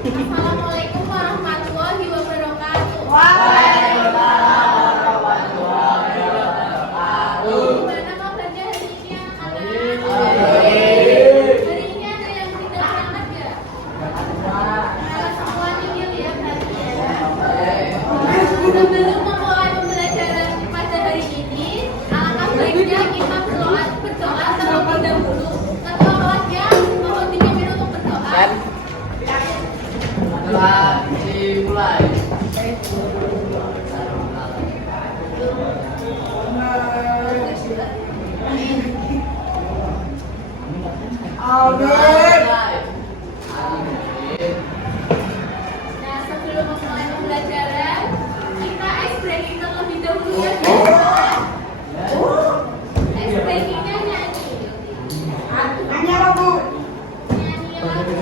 Assalamualaikum warahmatullahi wabarakatuh. Waalaikumsalam warahmatullahi wabarakatuh. Gimana kabarnya hari ini anak-anak? Hari ini ada yang tidak berangkat nggak? Semua nihil ya berarti ya. Sebelum memulai pembelajaran pada hari ini, alangkah baiknya kita berdoa terlebih dahulu. Ketua kelasnya mohon dipimpin untuk berdoa. Telah dimulai. Amin. Nah, sebelum memulai pembelajaran, kita ice breaking terlebih dahulu ya. Ice breakingnya nyanyi. Nanya apa, Bu? Nyanyi lagu.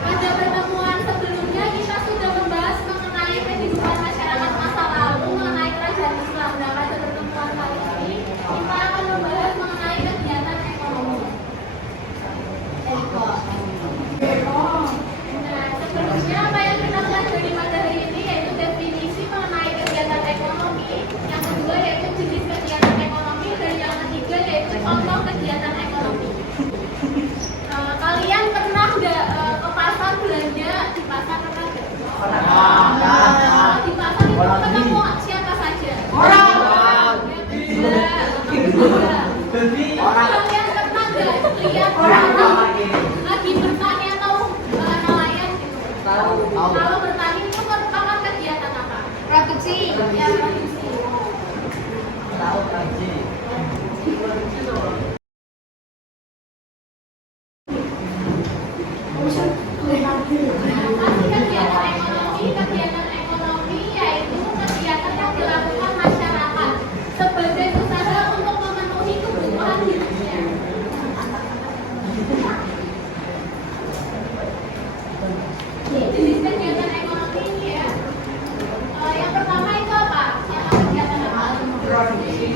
Pada pertemuan sebelumnya kita sudah membahas mengenai kehidupan masyarakat masa lalu mengenai kerajaan Islam. Nah, pada pertemuan kali ini kita akan membahas mengenai kegiatan ekonomi. Nah, sebelumnya apa yang kita pelajari pada hari ini yaitu definisi mengenai kegiatan ekonomi. Yang kedua yaitu jenis kegiatan ekonomi dan yang ketiga yaitu contoh kegiatan ekonomi. Kalian pernah nggak ke pasar belanja? Di pasar pernah nggak? Di pasar itu ketemu siapa saja? Orang. Kalian pernah nggak lihat orang lagi bertani atau nelayan gitu? Kalau bertani itu merupakan kegiatan apa? Produksi. Ya, produksi. Kegiatan ekonomi yaitu kegiatan yang dilakukan masyarakat sebagai usaha untuk memenuhi kebutuhan hidupnya. Jenis kegiatan ekonomi ini ya. Yang pertama itu apa? Kegiatan apa? Produksi.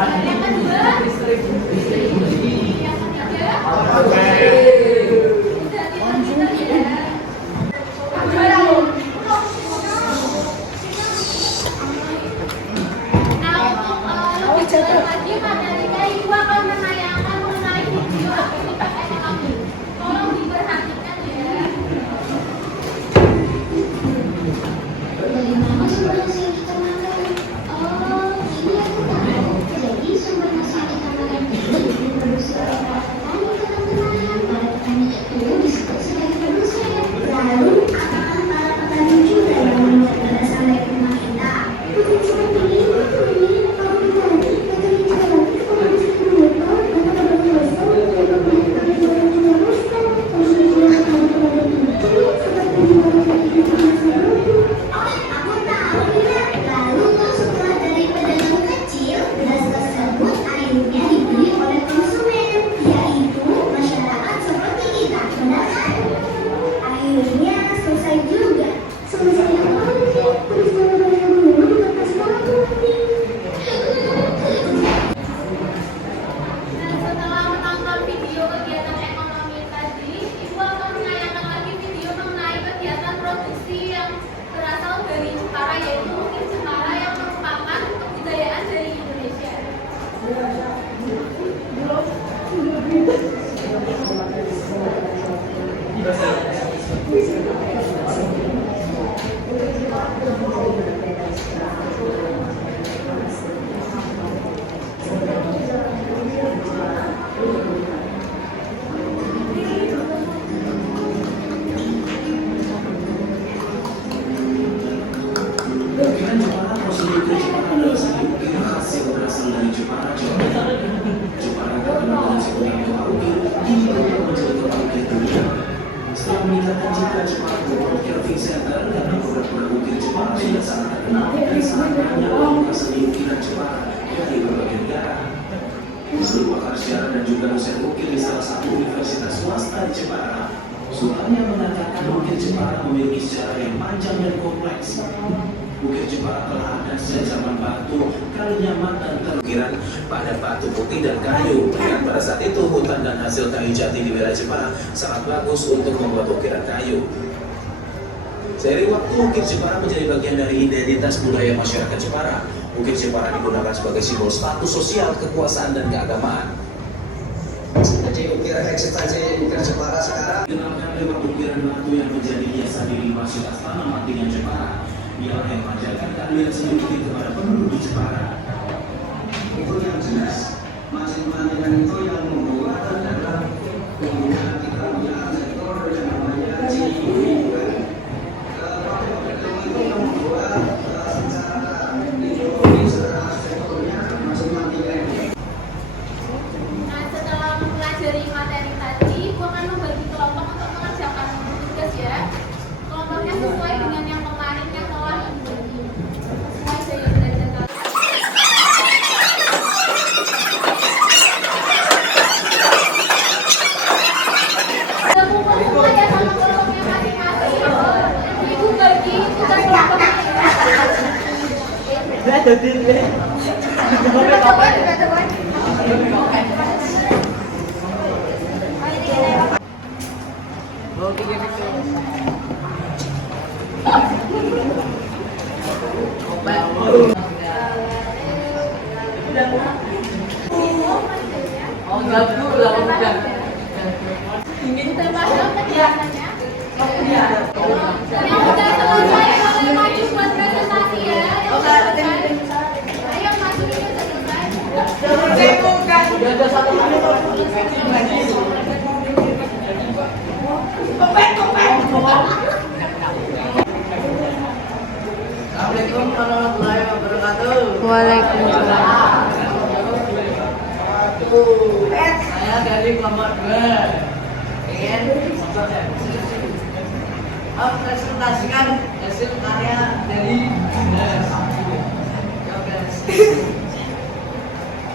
Yang kedua, distribusi. Yang ketiga, sudah pinter-pinter ya. Nah, untuk lebih jelas lagi materinya Ibu akan menayangkan mengenai video aktivitas ekonomi. Tolong diperhatikan ya. Dari mana sumber nasi yang kita makan? Oh, ini aku tahu. Jadi sumber nasi yang kita makan ini diproduksi oleh para petani teman-teman. Para petani itu disebut sebagai produsen. Lalu, apakah para petani juga yang membuat barang sampai ke rumah kita? Bukan cuma begini, para petani juga juga Jepara, Jawa Tengah. Jepara terkenal dengan sebenarnya ukir, kini berubah menjadi kota ukir dunia. Setelah meningkatkan citra Jepara World Carving Center karena produk-produk ukir Jepara sudah sangat terkenal dan sangat banyak pembuka seni ukiran Jepara dari berbagai negara. Melalui pakar sejarah dan juga dosen ukir di salah satu universitas swasta di Jepara, Sutarnya mengatakan ukir Jepara memiliki sejarah yang panjang dan kompleks. Ukir Jepara telah ada sejak zaman batu, kayu nyaman dan terukiran pada batu putih dan kayu. Dan pada saat itu hutan dan hasil kayu jati di wilayah Jepara sangat bagus untuk membuat ukiran kayu. Seiring waktu, ukir Jepara menjadi bagian dari identitas budaya masyarakat Jepara. Ukir Jepara digunakan sebagai simbol status sosial, kekuasaan, dan keagamaan. Jadi ukiran eksistensi ukir Jepara sekarang Dikenalkan lewat ukiran batu yang menjadi hiasan di fasilitas tanaman dengan Jepara. Ialah yang mengajarkan keahlian seni ukir kepada penduduk Jepara. itu yang jelas masing dengan itu yang membuat adalah kemudian kita punya sektor yang namanya GUI kan. Itu yang membuat secara ideologi secara sektornya masing-masing. Nah, setelah mempelajari materi tadi, gua akan membagi kelompok untuk mengerjakan tugas ya. Kelompoknya sesuai dengan yang kemarin yang telah dibagi. Sesuai gaya belajar kalian. Udah kumpul semua ya sama kelompoknya masing-masing. Ibu bagi tugas kelompoknya. Udah pasang kegiatannya. Yang udah selesai boleh maju buat presentasi ya. Yang udah selesai. Ayo maju ini udah selesai. Assalamualaikum warahmatullahi wabarakatuh. Waalaikumsalam. Saya dari kelompok 2 ingin presentasikan hasil karya dari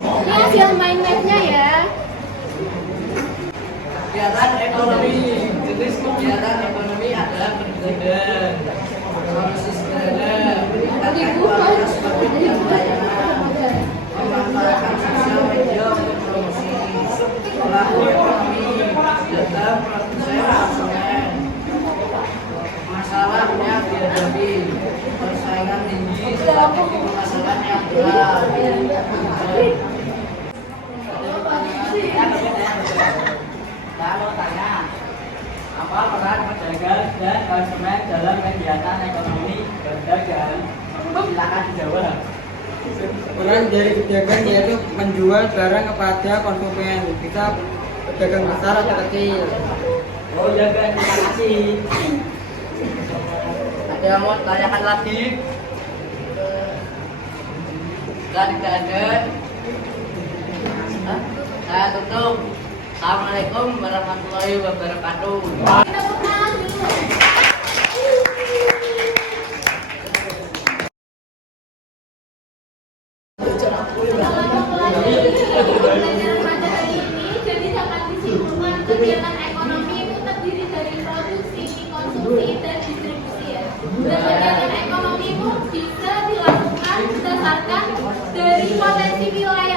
Ini hasil mind map-nya ya. kegiatan ekonomi. Jenis kegiatan ekonomi adalah pendidikan, solusi sederhana, meningkatkan kualitas pekerjaan pelayanan, memanfaatkan sosial media untuk promosi, pelaku ekonomi dalam produsen konsumen, masalahnya dihadapi, persaingan tinggi, strategi pemasaran yang berat. Lalu tanya, apa peran pedagang dan konsumen dalam kegiatan ekonomi berdagang? Silakan dijawab. Peran dari pedagang yaitu menjual barang kepada konsumen, bisa pedagang besar atau kecil. Oh ya kan, terima kasih. Ada yang mau tanyakan lagi? Tidak ada. Saya tutup. Assalamualaikum warahmatullahi wabarakatuh. Kita pulang dulu. Pelajaran pada hari ini, jadi dapat disimpulkan kegiatan ekonomi itu terdiri dari produksi, konsumsi, dan distribusi ya. Dan kegiatan ekonomi itu bisa dilakukan berdasarkan dari potensi wilayah